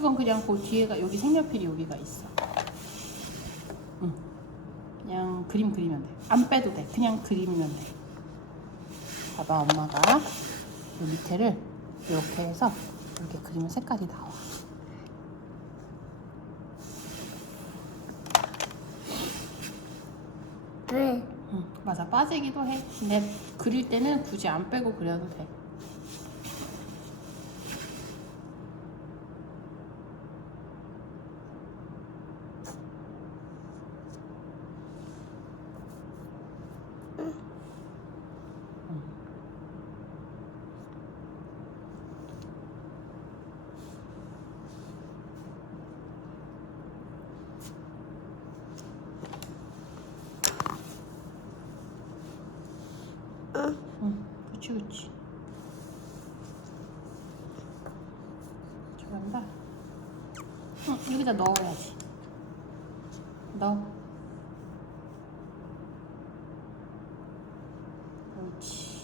그건 그냥 그 뒤에가 여기 색연필이 여기가 있어. 응. 그냥 그림 그리면 돼. 안 빼도 돼. 그냥 그리면 돼. 봐봐 엄마가 이 밑에를 이렇게 해서 이렇게 그리면 색깔이 나와. 왜? 응, 맞아 빠지기도 해. 근데 그릴 때는 굳이 안 빼고 그려도 돼. 응. 응, 그렇지 그렇지. 잘한다. 응, 여기다 넣어야지. 넣어. 그렇지.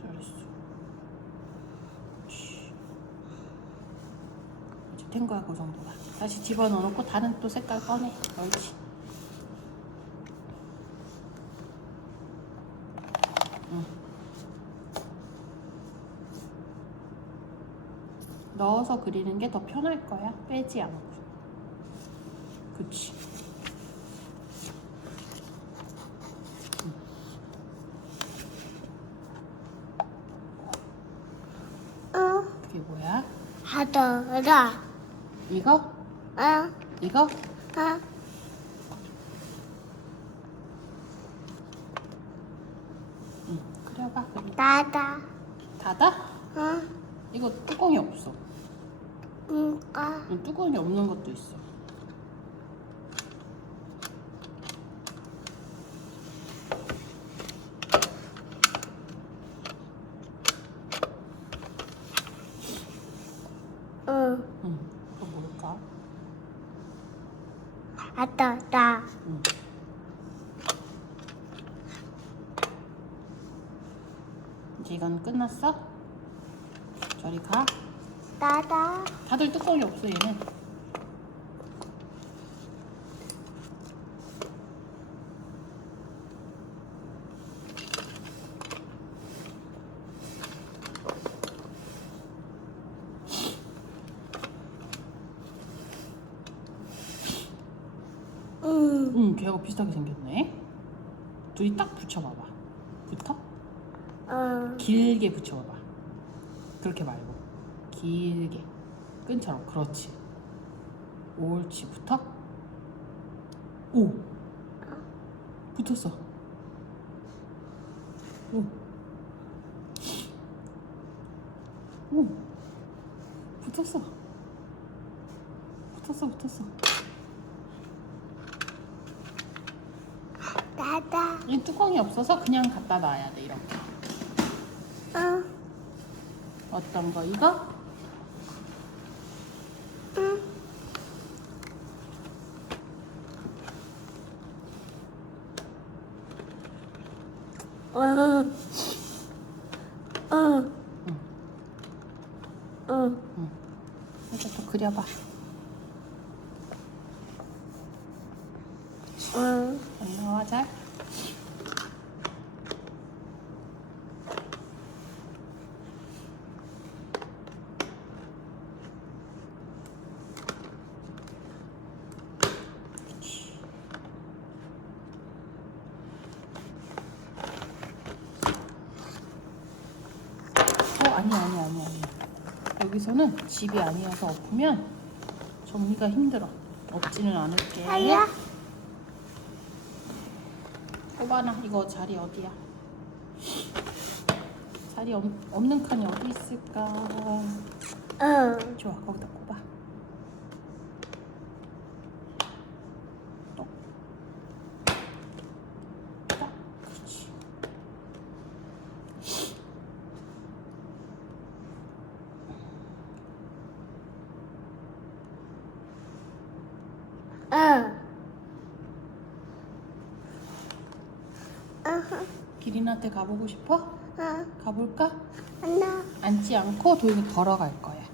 잘했어. 그렇지. 이제 된 거야 그 정도가. 다시 집어넣어 놓고 다른 또 색깔 꺼내. 그렇 지. 넣어서 그리는 게 더 편할 거야. 빼지 않고. 그치. 응. 그게 뭐야? 하더라. 이거? 응. 이거? 응. 응. 그려봐. 그림. 나다. 닫아? 응. 이거 뚜껑이 없어. 응가. 응, 뚜껑이 없는 것도 있어. 응. 응. 그거 뭘까? 하더라. 응. 이제 이건 끝났어? 저리 가. 나다. 다들 뚜껑이 없어 얘는. 응. 응, 걔하고 비슷하게 생겼네. 둘이 딱 붙여봐봐. 붙어? 응. 길게 붙여봐봐. 그렇게 말고 길게 끈처럼 그렇지. 옳지 붙어? 오 붙었어. 오. 오 붙었어. 붙었어 붙었어. 나다. 이 뚜껑이 없어서 그냥 갖다 놔야 돼 이렇게. 응. 어떤 거 이거? 응. 응. 응. 응. 이거 또 그려봐. 응. 안 나와 잘? 어 아니 아니 아니 아니 여기서는 집이 아니어서 엎으면 정리가 힘들어 엎지는 않을게 아야. 호바나 이거 자리 어디야? 자리 없, 없는 칸이 어디 있을까? 응. 좋아 거기다 꼽아 똑. 딱 그렇지 응. 응. 기린한테 가보고 싶어? 어, 가볼까? 안나, 앉지 않고 도영이 걸어갈 거야.